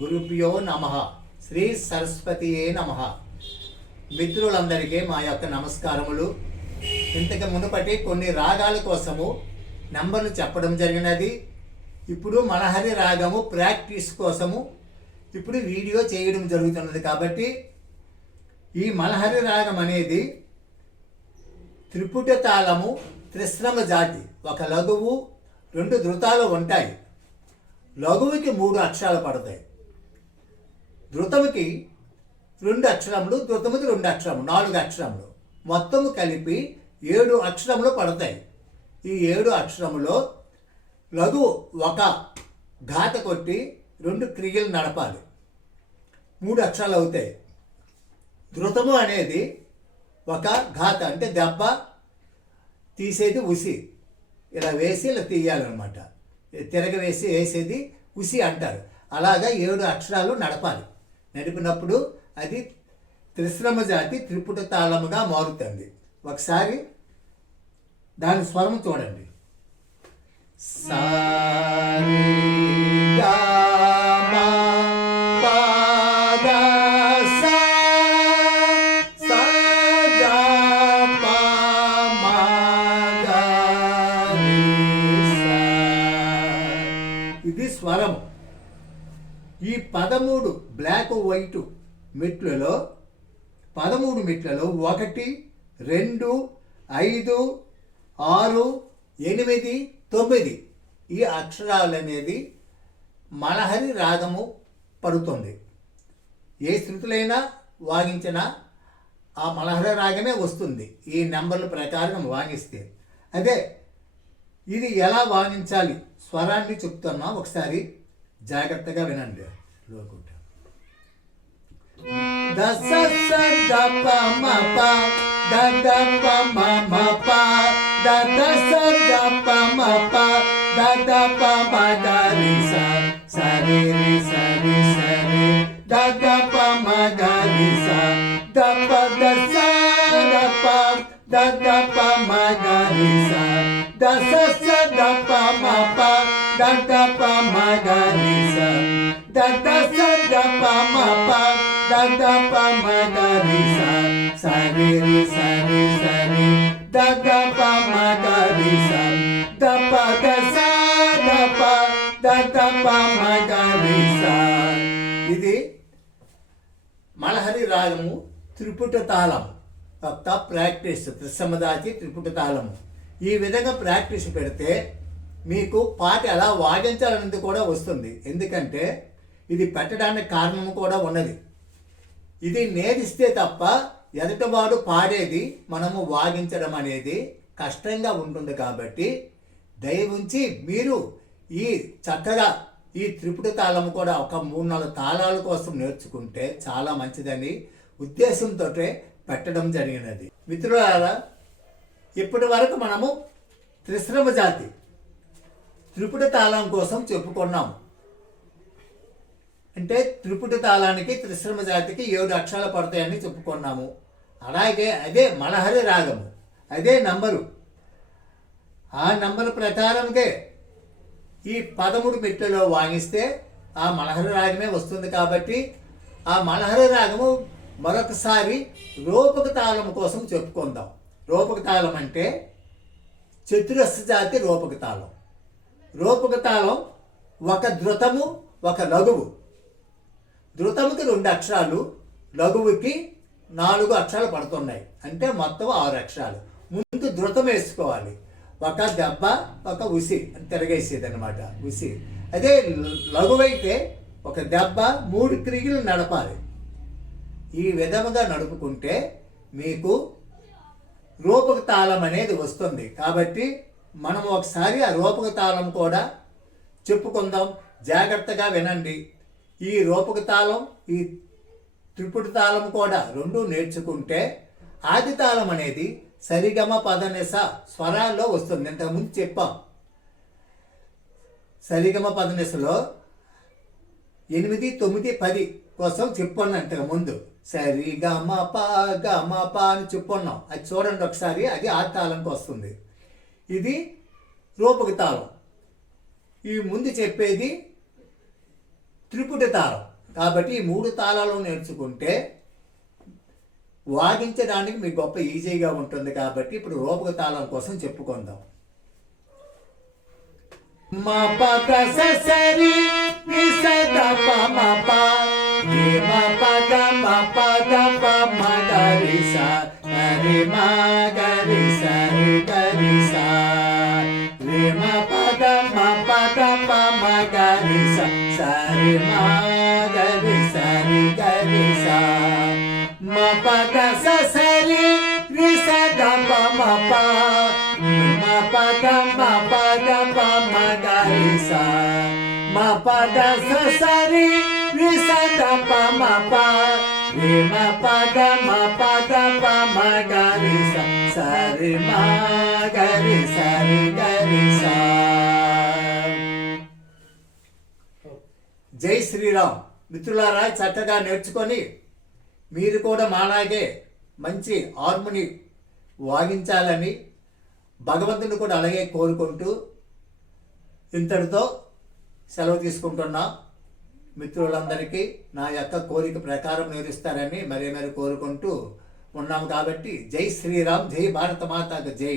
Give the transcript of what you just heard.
గురుభ్యో నమ. శ్రీ సరస్వతియే నమ. మిత్రులందరికీ మా యొక్క నమస్కారములు. ఇంతకు మునుపటి కొన్ని రాగాల కోసము నంబర్లు చెప్పడం జరిగినది. ఇప్పుడు మనహరి రాగము ప్రాక్టీస్ కోసము ఇప్పుడు వీడియో చేయడం జరుగుతున్నది కాబట్టి ఈ మలహరి రాగం అనేది త్రిపుట తాళము త్రిశ్రమ జాతి. ఒక లఘువు రెండు ధృతాలు ఉంటాయి. లఘువుకి మూడు అక్షరాలు పడతాయి. ధృతముకి రెండు అక్షరములు ధృతముకి రెండు అక్షరములు నాలుగు అక్షరములు. మొత్తము కలిపి ఏడు అక్షరములు పడతాయి. ఈ ఏడు అక్షరములో లఘు ఒక ఘాత కొట్టి రెండు క్రియలు నడపాలి. మూడు అక్షరాలు అవుతాయి. ధృతము అనేది ఒక ఘాత అంటే దెబ్బ తీసేది ఉసి. ఇలా వేసి ఇలా తీయాలన్నమాట. తిరగ వేసి వేసేది ఉసి అంటారు. అలాగా ఏడు అక్షరాలు నడపాలి. నడిపినప్పుడు అది త్రిశ్రమ జాతి త్రిపుట తాళముగా మారుతుంది. ఒకసారి దాని స్వరం చూడండి. సారీ. పదమూడు బ్లాక్ వైట్ మెట్లలో పదమూడు మెట్లలో ఒకటి రెండు ఐదు ఆరు ఎనిమిది తొమ్మిది. ఈ అక్షరాలు అనేది మనహరి రాగము పడుతుంది. ఏ శృతులైనా వాగించినా ఆ మలహర రాగమే వస్తుంది ఈ నెంబర్ల ప్రకారం వాగిస్తే. అదే ఇది ఎలా వాగించాలి? స్వరాన్ని చెప్తున్నా ఒకసారి జాగ్రత్తగా వినండి. లోకుంట దస స ద ప మ ప ద ద ప మ మ ప ద ద స ద ప మ ప ద ద ప మ గ రి స స రి రి స రి స రి ద ద ప మ గ రి స ద ప ద స ద ప ద ద ప మ గ రి స ద స స ద ప మ ప ద ద ప మ గ రి స మ ప ద ద ప మ గ రి స స ఇది మలహరి రాగము త్రిపుట తాళం తప్ప ప్రాక్టీస్ త్రిసమదాచి త్రిపుట తాళము. ఈ విధంగా ప్రాక్టీస్ పెడితే మీకు పాట ఎలా వాదించాలన్నది కూడా వస్తుంది. ఎందుకంటే ఇది పెట్టడానికి కారణం కూడా ఉన్నది. ఇది నేరిస్తే తప్ప ఎదుటివాడు పాడేది మనము వాగించడం అనేది కష్టంగా ఉంటుంది కాబట్టి దయవుంచి మీరు ఈ చక్కగా ఈ త్రిపుట తాళం కూడా ఒక మూడు నాలుగు తాళాల కోసం నేర్చుకుంటే చాలా మంచిదని ఉద్దేశంతో పెట్టడం జరిగినది. మిత్రులారా ఇప్పటి వరకు మనము త్రిశ్రమ జాతి త్రిపుట తాళం కోసం చెప్పుకున్నాము. అంటే త్రిపుట తాళానికి త్రిశ్రమ జాతికి ఏడు అక్షరాలు పడతాయని చెప్పుకున్నాము. అలాగే అదే మలహరి రాగము అదే నంబరు. ఆ నంబర్ ప్రకారంగా ఈ పదమూడు మెట్లలో వాయిస్తే ఆ మలహరి రాగమే వస్తుంది కాబట్టి ఆ మలహరి రాగము మరొకసారి రూపక తాళం కోసం చెప్పుకుందాం. రూపక తాళం అంటే చతురస్ర జాతి రూపక తాళం. రూపక తాళం ఒక ధృతము ఒక లఘువు. ధృతముకి రెండు అక్షరాలు లఘువుకి నాలుగు అక్షరాలు పడుతున్నాయి. అంటే మొత్తం ఆరు అక్షరాలు. ముందు ధృతం వేసుకోవాలి. ఒక దెబ్బ ఒక ఉసి అని తిరగేసేది అనమాట ఉసి. అదే లఘువైతే ఒక దెబ్బ మూడు క్రిగిలు నడపాలి. ఈ విధముగా నడుపుకుంటే మీకు రూపక తాళం అనేది వస్తుంది. కాబట్టి మనం ఒకసారి ఆ రూపక తాళం కూడా చెప్పుకుందాం. జాగ్రత్తగా వినండి. ఈ రూపక తాళం ఈ త్రిపుటి తాళం కూడా రెండు నేర్చుకుంటే ఆది తాళం అనేది సరిగమ పదనిస స్వరాల్లో వస్తుంది. ఇంతకుముందు చెప్పాం. సరిగమ పదనిసలో ఎనిమిది తొమ్మిది పది కోసం చెప్పున్నాం ఇంతకుముందు. ముందు ప గమ ప అని చెప్పున్నాం. అది చూడండి ఒకసారి అది ఆ తాళంకి వస్తుంది. ఇది రూపక తాళం. ఈ ముందు చెప్పేది త్రిపుటి తాళం. కాబట్టి ఈ మూడు తాళాలు నేర్చుకుంటే వాదించడానికి మీకు గొప్ప ఈజీగా ఉంటుంది కాబట్టి ఇప్పుడు రూపక తాళం కోసం చెప్పుకుందాం. మా పద సరి మా పద పద గరి సరి గరి సా. స రి మ గరి స రి గరి స మ పద స సరి రి స ద ప మ ప మ పద మ పద ప మ గరి స మ పద స సరి రి స ద ప మ ప రి జై శ్రీరామ్. మిత్రులారా చక్కగా నేర్చుకొని మీరు కూడా మాలాగే మంచి హార్మోని వాగించాలని భగవంతుని కూడా అలాగే కోరుకుంటూ ఇంతటితో సెలవు తీసుకుంటున్నా. మిత్రులందరికీ నా యొక్క కోరిక ప్రకారం నేరుస్తారని మరీ మరి కోరుకుంటూ ఉన్నాం కాబట్టి జై శ్రీరామ్ జై భారత మాతకు జై.